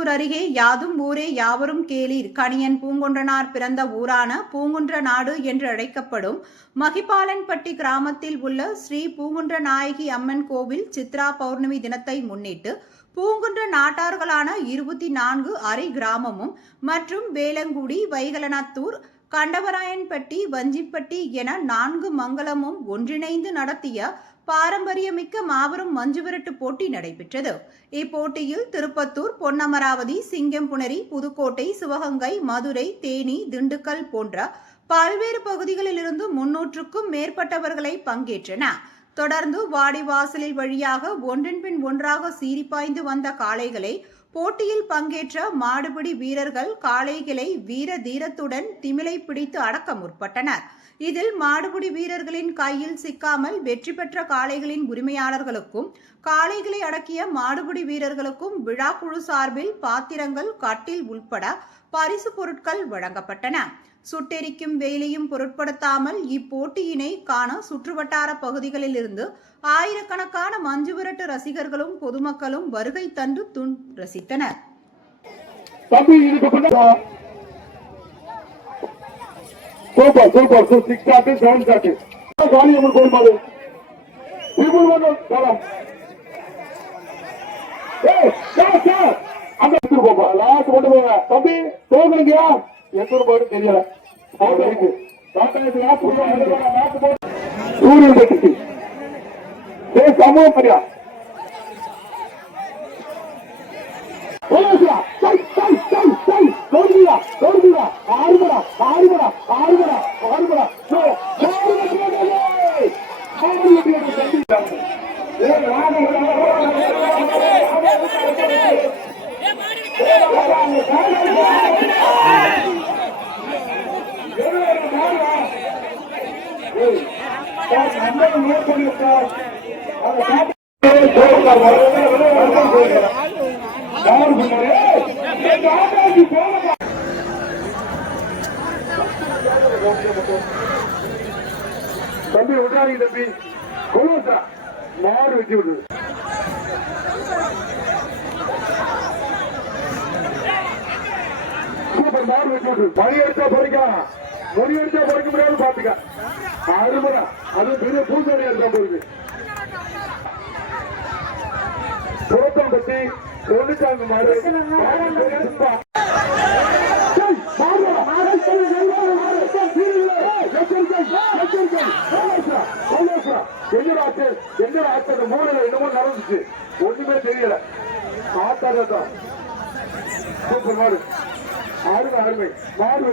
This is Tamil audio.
திருப்பத்தூர் அருகே யாதும் ஊரே யாவரும் கேளீர் கணியன் பூங்குன்றனார் பிறந்த ஊரான பூங்குன்ற நாடு என்று அழைக்கப்படும் மகிபாலன்பட்டி கிராமத்தில் உள்ள ஸ்ரீ பூங்குன்ற நாயகி அம்மன் கோவில் சித்ரா பௌர்ணமி தினத்தை முன்னிட்டு பூங்குன்ற நாட்டார்களான 24 அரை கிராமமும் மற்றும் வேலங்குடி, வைகலநத்தூர், கண்டவராயன்பட்டி, வஞ்சிப்பட்டி என 4 மங்கலமும் ஒன்றிணைந்து நடத்திய பாரம்பரியமிக்க மாபெரும் மஞ்சுவிரட்டு போட்டி நடைபெற்றது. இப்போட்டியில் திருப்பத்தூர், பொன்னமராவதி, சிங்கம்புணரி, புதுக்கோட்டை, சிவகங்கை, மதுரை, தேனி, திண்டுக்கல் போன்ற பல்வேறு பகுதிகளிலிருந்து 300க்கும் மேற்பட்டவர்களை பங்கேற்றன. தொடர்ந்து வாடிவாசலில் வழியாக ஒன்றன் பின் ஒன்றாக சீறிப்பாய்ந்து வந்த காளைகளை போட்டியில் பங்கேற்ற மாடுபிடி வீரர்கள் காளைகளை வீர தீரத்துடன் திமிலை பிடித்து அடக்க முற்பட்டனர். இதில் மாடுபிடி வீரர்களின் கையில் சிக்காமல் வெற்றி பெற்ற காளைகளின் உரிமையாளர்களுக்கும் காளைகளை அடக்கிய மாடுபிடி வீரர்களுக்கும் விழாக்குழு சார்பில் பாத்திரங்கள், கட்டில் உள்பட பரிசு பொருட்கள் வழங்கப்பட்டன. சுட்டெரிக்கும் வெயிலையும் பொருட்படுத்தாமல் இப்போட்டியினை காண சுற்றுவட்டார பகுதிகளில் இருந்து ஆயிரக்கணக்கான மஞ்சுவிரட்டு ரசிகர்களும் பொதுமக்களும் வருகை தந்து ரசித்தனர். தெரியல சமூகம் பெரியா தம்பி விட்டாங்க தம்பி கொள்ளுசா மாடு வெட்டி விடுது. மாடு வெட்டி விடுது. மணி அடிச்சா பொறிக்கலாம், மொழி அடிச்சா பொறிக்க முடியாது. பாத்துக்க அறுபடா அது பெரிய பூசாரி எடுத்தா போயிருக்கு. புறத்தாம்பட்டி தொழிற்சாங்க மாடு மூணு என்னமோ நடந்துச்சு, ஒண்ணுமே தெரியல. மாட்டாதான் சூப்பர் மாடு, அருமை அருமை மாடு.